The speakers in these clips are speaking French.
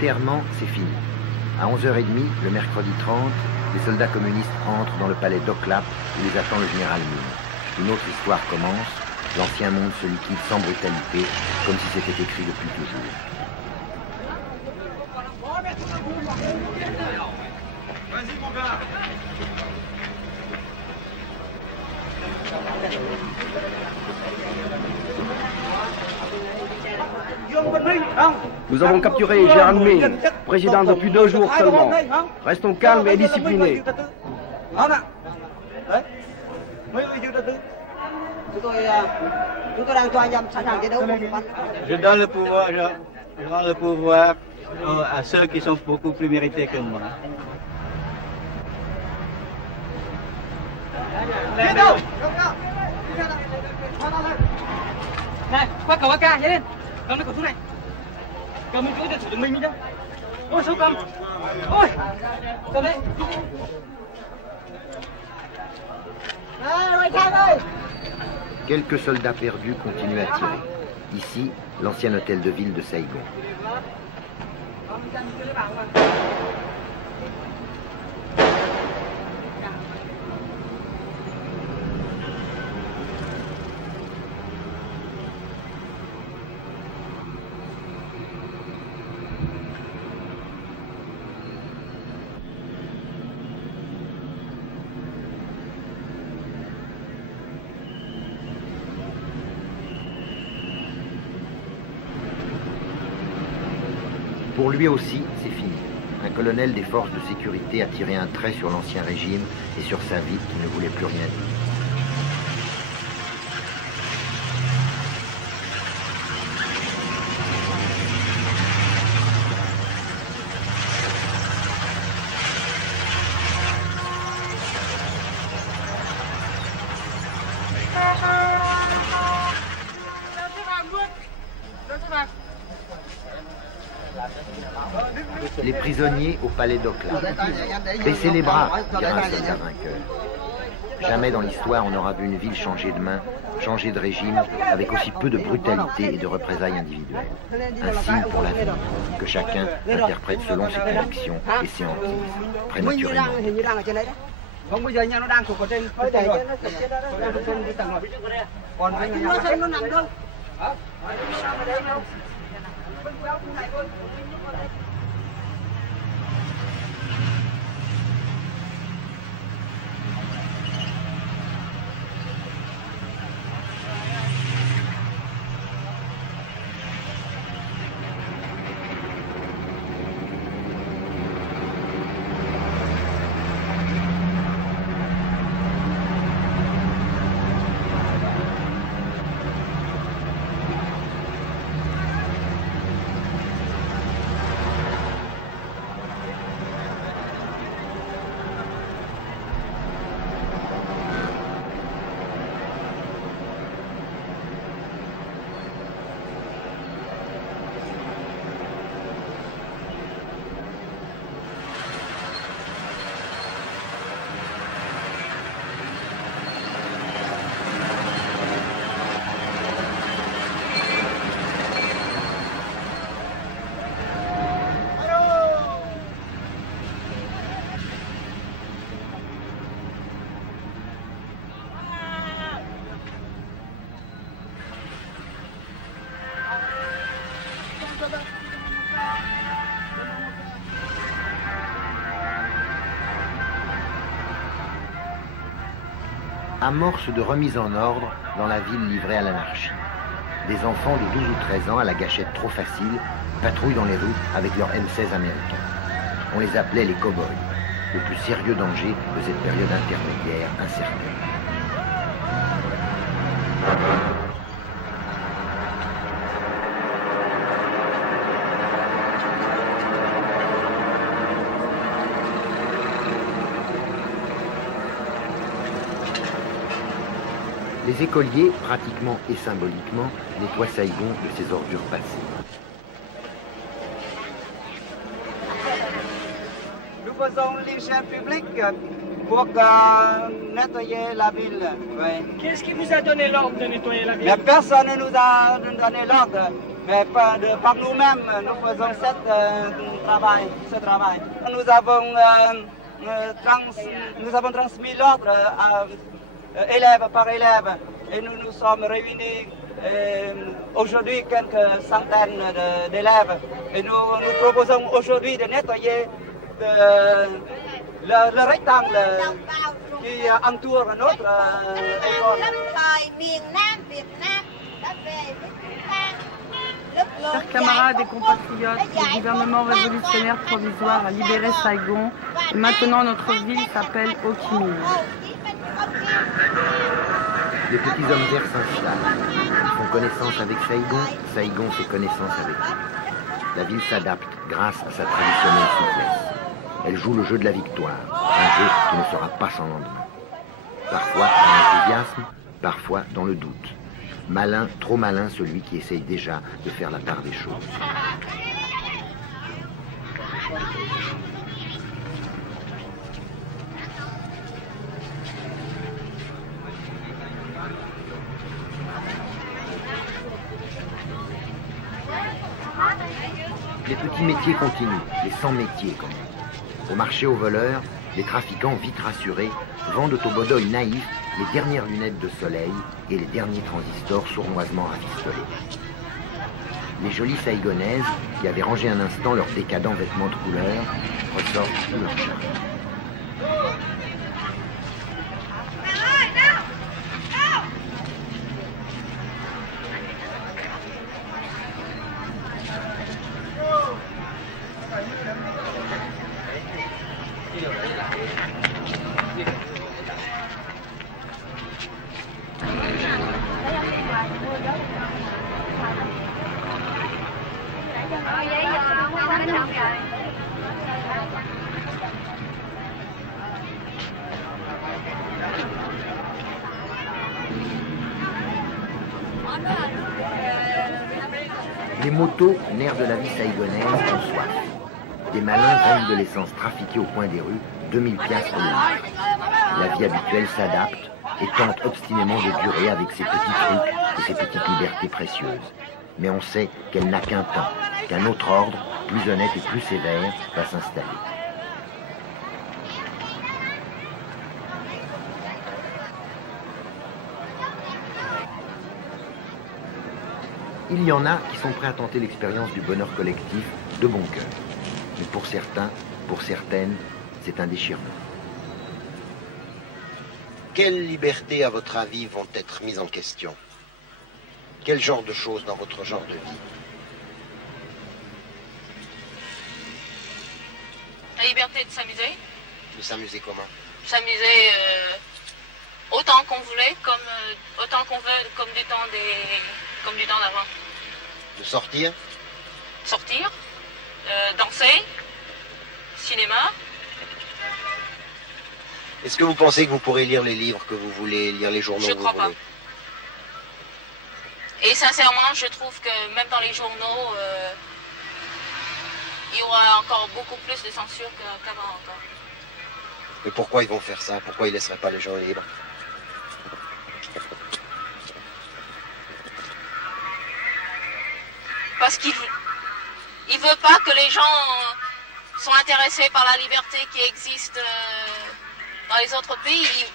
Militairement, c'est fini. À 11h30, le mercredi 30, les soldats communistes entrent dans le palais d'Oklap où les attend le général Mine. Une autre histoire commence. L'ancien monde se liquide sans brutalité, comme si c'était écrit depuis toujours. Vas-y mon gars. Nous avons capturé Gérald Ming, président depuis 2 jours seulement. Restons calmes et disciplinés. Je donne je rends le pouvoir à ceux qui sont beaucoup plus mérités que moi. Này, quay cầu AK nhảy lên. Cầm cái khẩu súng này. Cầm mình cứ sử dụng mình đâu. Ôi sao cầm? Ôi. Cầm đấy. Quelques soldats perdus continuent à tirer. Ici, l'ancien hôtel de ville de Saigon. Pour lui aussi, c'est fini. Un colonel des forces de sécurité a tiré un trait sur l'ancien régime et sur sa vie qui ne voulait plus rien dire. Les prisonniers au palais d'Oklap. Baissez les bras, dira un soldat vainqueur. Jamais dans l'histoire on n'aura vu une ville changer de main, changer de régime, avec aussi peu de brutalité et de représailles individuelles. Un signe pour la vie, que chacun interprète selon ses convictions et ses hantises, prématurément. Không, bây giờ nha, nó đang thuộc ở trên tầng rồi. Còn nó nằm đâu? Amorce de remise en ordre dans la ville livrée à l'anarchie. Des enfants de 12 ou 13 ans à la gâchette trop facile patrouillent dans les rues avec leurs M16 américains. On les appelait les cow-boys, le plus sérieux danger de cette période intermédiaire incertaine. Les écoliers, pratiquement et symboliquement, nettoient Saigon de ses ordures passées. Nous faisons l'hygiène publique pour nettoyer la ville. Oui. Qu'est-ce qui vous a donné l'ordre de nettoyer la ville? Mais personne ne nous a donné l'ordre. Mais par nous-mêmes, nous faisons ce travail. Nous avons transmis l'ordre élève par élève et nous nous sommes réunis aujourd'hui quelques centaines d'élèves et nous proposons aujourd'hui de nettoyer le rectangle qui entoure notre école. Chers camarades et compatriotes, le gouvernement révolutionnaire provisoire a libéré Saigon et maintenant notre ville s'appelle Ho Chi Minh. Les petits hommes verts s'installent. Ils font connaissance avec Saigon, Saigon fait connaissance avec eux. La ville s'adapte grâce à sa traditionnelle souplesse. Elle joue le jeu de la victoire, un jeu qui ne sera pas sans lendemain. Parfois dans l'enthousiasme, parfois dans le doute. Malin, trop malin celui qui essaye déjà de faire la part des choses. Les petits métiers continuent, les 100 métiers comme on dit. Au marché aux voleurs, les trafiquants vite rassurés vendent aux bodoïs naïfs les dernières lunettes de soleil et les derniers transistors sournoisement rafistolés. Les jolies Saigonaises, qui avaient rangé un instant leurs décadents vêtements de couleur, ressortent tout leur charme. Les motos, nerfs de la vie saïgonaise, ont soif. Des malins vendent de l'essence trafiquée au coin des rues, 2000 piastres le litre. La vie habituelle s'adapte et tente obstinément de durer avec ses petits trucs et ses petites libertés précieuses. Mais on sait qu'elle n'a qu'un temps, qu'un autre ordre, plus honnête et plus sévère, va s'installer. Il y en a qui sont prêts à tenter l'expérience du bonheur collectif de bon cœur. Mais pour certains, pour certaines, c'est un déchirement. Quelles libertés, à votre avis, vont être mises en question? Quel genre de choses dans votre genre de vie? La liberté de s'amuser. De s'amuser comment? S'amuser autant qu'on voulait, autant qu'on veut, comme du temps d'avant. De sortir? Sortir, danser, cinéma. Est-ce que vous pensez que vous pourrez lire les livres que vous voulez, lire les journaux Je que vous crois pas. voulez? Et sincèrement, je trouve que même dans les journaux, il y aura encore beaucoup plus de censure qu'avant encore. Mais pourquoi ils vont faire ça? Pourquoi ils ne laisseraient pas les gens libres? Parce qu'il ne veut pas que les gens soient intéressés par la liberté qui existe dans les autres pays.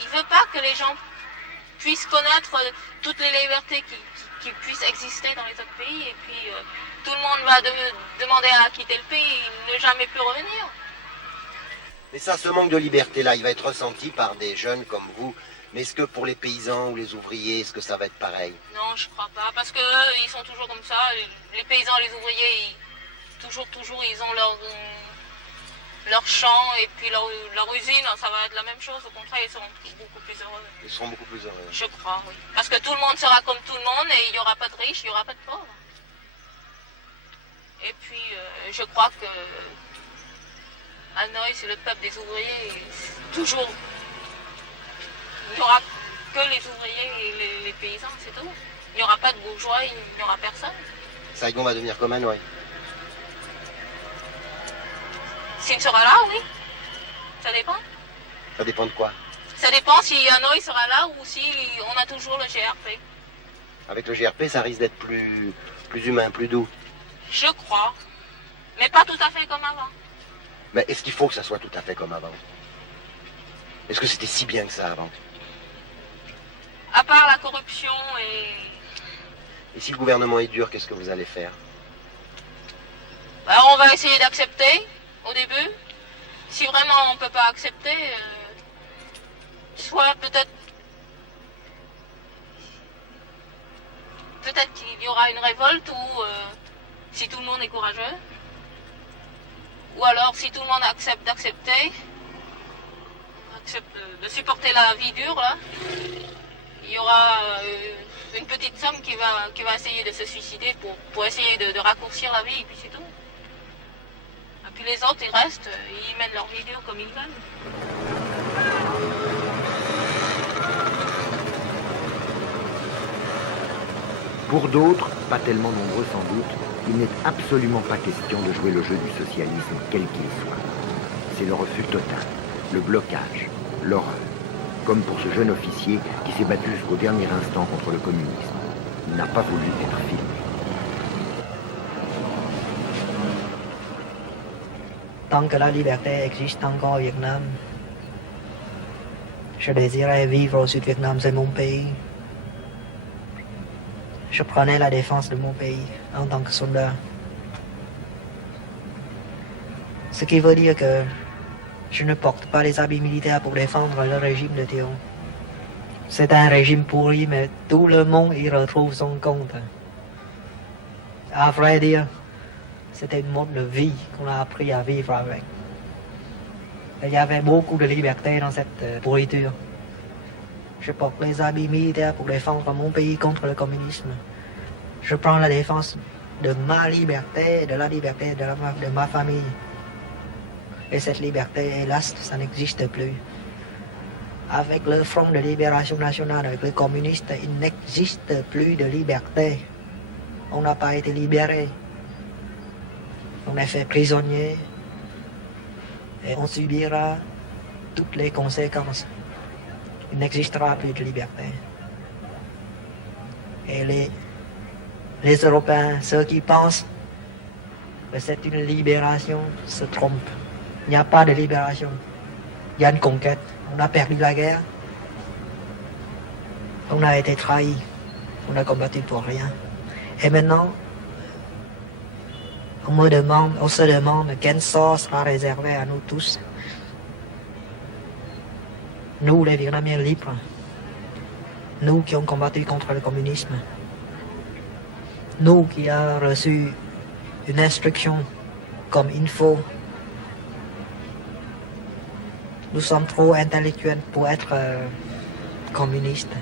Il ne veut pas que les gens puissent connaître toutes les libertés qui puissent exister dans les autres pays. Et puis tout le monde va demander à quitter le pays et ne jamais plus revenir. Mais ça, ce manque de liberté-là, il va être ressenti par des jeunes comme vous. Mais est-ce que pour les paysans ou les ouvriers, est-ce que ça va être pareil? Non, je crois pas, parce que ils sont toujours comme ça. Les paysans, les ouvriers, toujours, ils ont leur champ et puis leur usine, ça va être la même chose. Au contraire, ils seront beaucoup plus heureux. Ils seront beaucoup plus heureux. Je crois, oui. Parce que tout le monde sera comme tout le monde et il n'y aura pas de riches, il n'y aura pas de pauvres. Et puis, je crois que Hanoï, c'est le peuple des ouvriers, toujours. Il n'y aura que les ouvriers et les paysans, c'est tout. Il n'y aura pas de bourgeois, il n'y aura personne. Saigon va devenir comme Hanoï. S'il sera là, oui. Ça dépend. Ça dépend de quoi? Ça dépend si Hanoï sera là ou si on a toujours le GRP. Avec le GRP, ça risque d'être plus humain, plus doux. Je crois. Mais pas tout à fait comme avant. Mais est-ce qu'il faut que ça soit tout à fait comme avant? Est-ce que c'était si bien que ça avant? À part la corruption Et si le gouvernement est dur, qu'est-ce que vous allez faire? Alors on va essayer d'accepter au début. Si vraiment on ne peut pas accepter, soit peut-être qu'il y aura une révolte ou si tout le monde est courageux. Ou alors si tout le monde accepte d'accepter, de supporter la vie dure là, il y aura une petite somme qui va essayer de se suicider pour essayer de raccourcir la vie et puis c'est tout. Et puis les autres ils restent, ils mènent leur vie dure comme ils veulent. Pour d'autres, pas tellement nombreux sans doute, il n'est absolument pas question de jouer le jeu du socialisme, quel qu'il soit. C'est le refus total, le blocage, l'horreur. Comme pour ce jeune officier qui s'est battu jusqu'au dernier instant contre le communisme. Il n'a pas voulu être filmé. Tant que la liberté existe encore au Vietnam, je désirais vivre au Sud-Vietnam, c'est mon pays. Je prenais la défense de mon pays en tant que soldat. Ce qui veut dire que je ne porte pas les habits militaires pour défendre le régime de Thieu. C'est un régime pourri, mais tout le monde y retrouve son compte. À vrai dire, c'était une mode de vie qu'on a appris à vivre avec. Il y avait beaucoup de liberté dans cette pourriture. Je porte les habits militaires pour défendre mon pays contre le communisme. Je prends la défense de ma liberté, de la liberté de ma famille. Et cette liberté, hélas, ça n'existe plus. Avec le Front de Libération Nationale, avec les communistes, il n'existe plus de liberté. On n'a pas été libéré. On est fait prisonnier. Et on subira toutes les conséquences. Il n'existera plus de liberté. Et les Européens, ceux qui pensent que c'est une libération, se trompent. Il n'y a pas de libération. Il y a une conquête. On a perdu la guerre. On a été trahis. On a combattu pour rien. Et maintenant, on se demande quel sort sera réservé à nous tous. Nous, les Vietnamiens libres. Nous qui avons combattu contre le communisme. Nous qui avons reçu une instruction comme il faut. Nous sommes trop intellectuels pour être communistes.